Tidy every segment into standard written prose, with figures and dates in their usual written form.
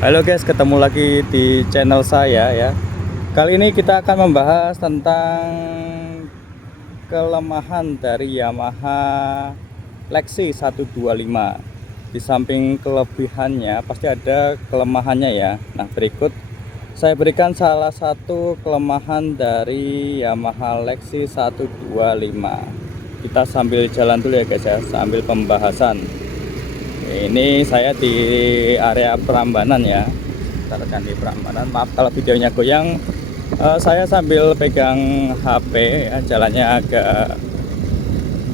Halo guys, ketemu lagi di channel saya ya. Kali ini kita akan membahas tentang kelemahan dari Yamaha Lexi 125. Di samping kelebihannya pasti ada kelemahannya ya. Nah, berikut saya berikan salah satu kelemahan dari Yamaha Lexi 125. Kita sambil jalan dulu ya guys ya, sambil pembahasan. Ini saya di area Prambanan ya, kita rekan di Prambanan. Maaf kalau videonya goyang, saya sambil pegang HP ya, jalannya agak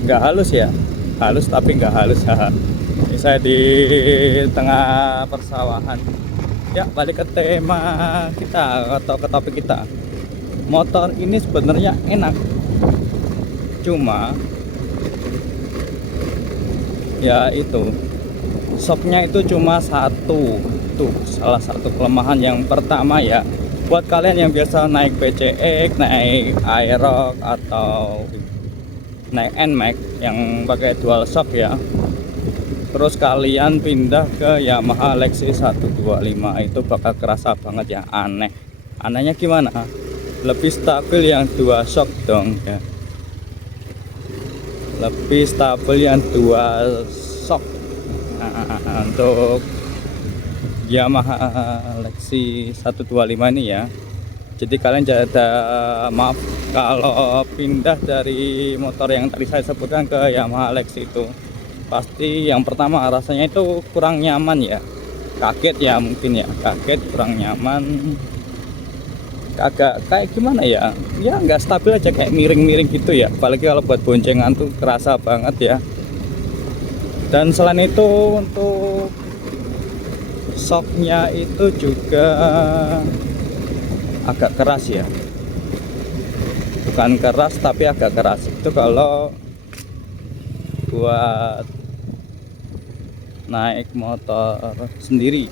nggak halus ya, halus tapi nggak halus ya. Ini saya di tengah persawahan ya. Balik ke tema kita atau ke topik kita. Motor ini sebenarnya enak, cuma ya itu shocknya itu cuma satu. Tuh salah satu kelemahan yang pertama ya, buat kalian yang biasa naik PCX, naik Aerox atau naik NMAX yang pakai dual shock ya, terus kalian pindah ke Yamaha Lexi 125, itu bakal kerasa banget ya. Anehnya gimana? Lebih stabil yang dual shock dong ya, lebih stabil yang dual shock. Untuk Yamaha Lexi 125 ini ya, jadi kalian jangan, maaf kalau pindah dari motor yang tadi saya sebutkan ke Yamaha Lexi itu, pasti yang pertama rasanya itu kurang nyaman ya, kaget ya, mungkin ya kaget, kurang nyaman, agak kayak gimana ya, ya nggak stabil aja, kayak miring-miring gitu ya, apalagi kalau buat boncengan tuh kerasa banget ya. Dan selain itu untuk shocknya itu juga agak keras ya, bukan keras tapi agak keras. Itu kalau buat naik motor sendiri,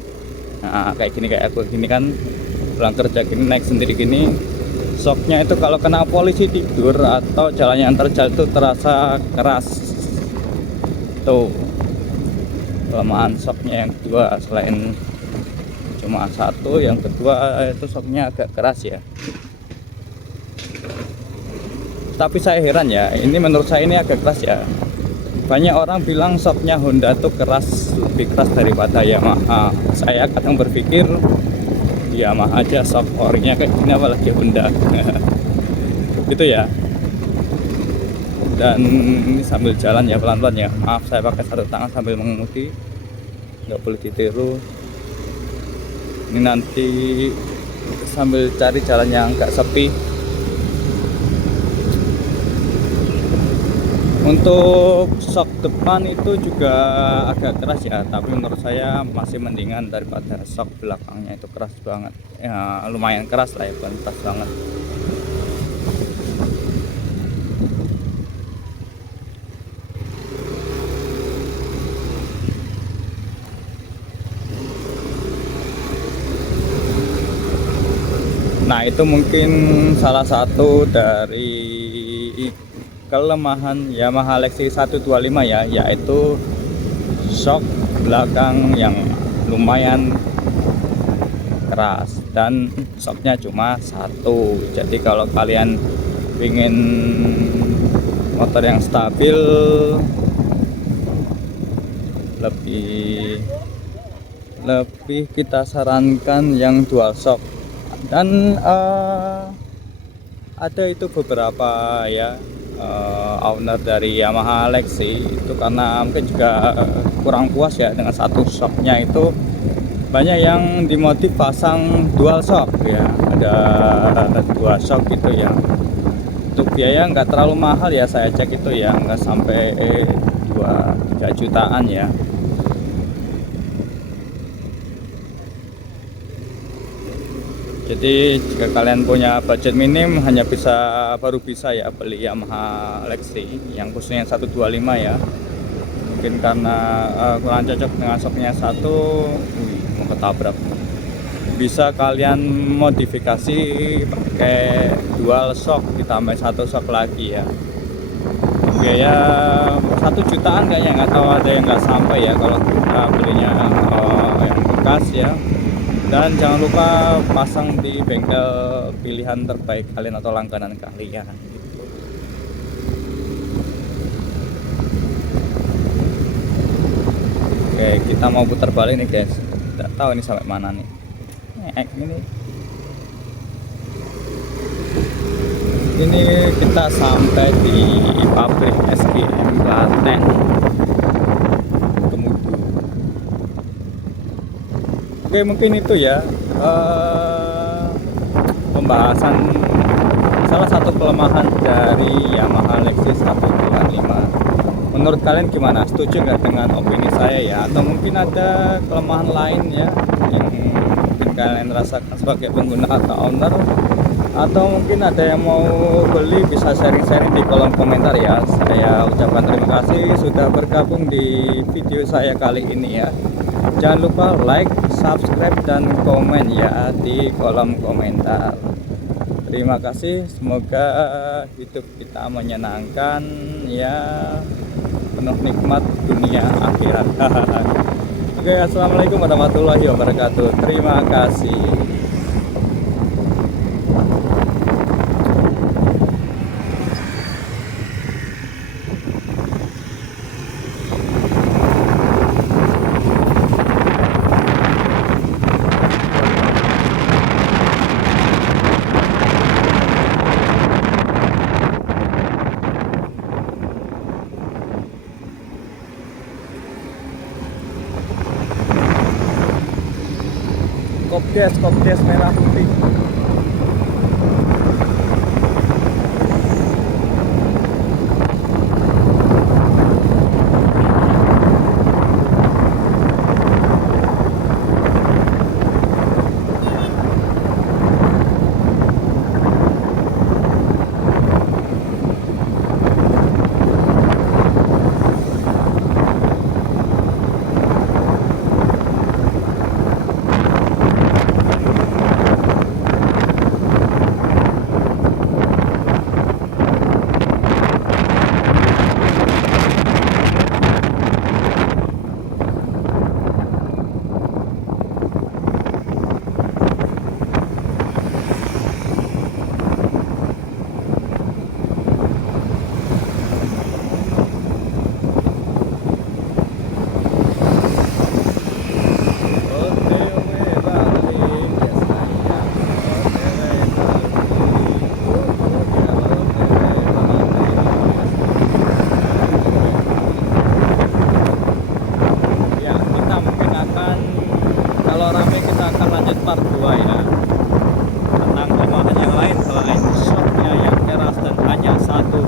nah kayak gini, kayak aku gini kan, pulang kerja gini naik sendiri gini, shocknya itu kalau kena polisi tidur atau jalan yang terjal itu terasa keras. Tuh kelemahan shocknya yang kedua, selain cuma satu, yang kedua itu shocknya agak keras ya. Tapi saya heran ya, ini menurut saya ini agak keras ya. Banyak orang bilang shocknya Honda tuh keras, lebih keras daripada Yamaha. Saya kadang berpikir Yamaha aja shock orinya kayak gini, apalagi Honda. Gitu ya. Dan ini sambil jalan ya, pelan-pelan ya, maaf saya pakai satu tangan sambil mengemudi, nggak boleh ditiru. Ini nanti sambil cari jalan yang nggak sepi. Untuk shock depan itu juga agak keras ya, tapi menurut saya masih mendingan daripada shock belakangnya itu keras banget ya, lumayan keras lah ya, bukan keras banget. Nah, itu mungkin salah satu dari kelemahan Yamaha Lexi 125 ya, yaitu shock belakang yang lumayan keras dan shocknya cuma satu. Jadi kalau kalian ingin motor yang stabil, lebih kita sarankan yang dual shock. Dan ada itu beberapa ya, owner dari Yamaha Lexi itu karena mungkin juga kurang puas ya dengan satu shocknya itu, banyak yang dimodif pasang dual shock ya, ada dual shock gitu ya. Untuk biaya nggak terlalu mahal ya, saya cek itu ya nggak sampai 2-3 jutaan ya. Jadi jika kalian punya budget minim, baru bisa ya beli Yamaha Lexi yang khususnya 125 ya. Mungkin karena kurang cocok dengan shocknya satu, mau ketabrak. Bisa kalian modifikasi pakai dual shock ditambah satu shock lagi ya. Biaya 1 jutaan kayaknya, nggak tahu, ada yang nggak sampai ya kalau kita belinya yang bekas ya. Dan jangan lupa pasang di bengkel pilihan terbaik kalian atau langganan kalian gitu. Oke, kita mau putar balik nih guys. Tidak tahu ini sampai mana nih. Ini kita sampai di pabrik SGM Klaten Kemudu. Oke, mungkin itu ya pembahasan salah satu kelemahan dari Yamaha Lexus 125. Menurut kalian gimana? Setuju nggak dengan opini saya ya? Atau mungkin ada kelemahan lain ya yang mungkin kalian rasakan sebagai pengguna atau owner? Atau mungkin ada yang mau beli, bisa sharing-sharing di kolom komentar ya. Saya ucapkan terima kasih sudah bergabung di video saya kali ini ya. Jangan lupa like, subscribe, dan komen ya di kolom komentar. Terima kasih, semoga hidup kita menyenangkan ya, penuh nikmat dunia akhirat. Oke, assalamualaikum warahmatullahi wabarakatuh. Terima kasih. Kopdes merah putih. Kalau rame kita akan lanjut part 2 ya, tentang kelemahan yang lain selain shocknya yang keras dan hanya satu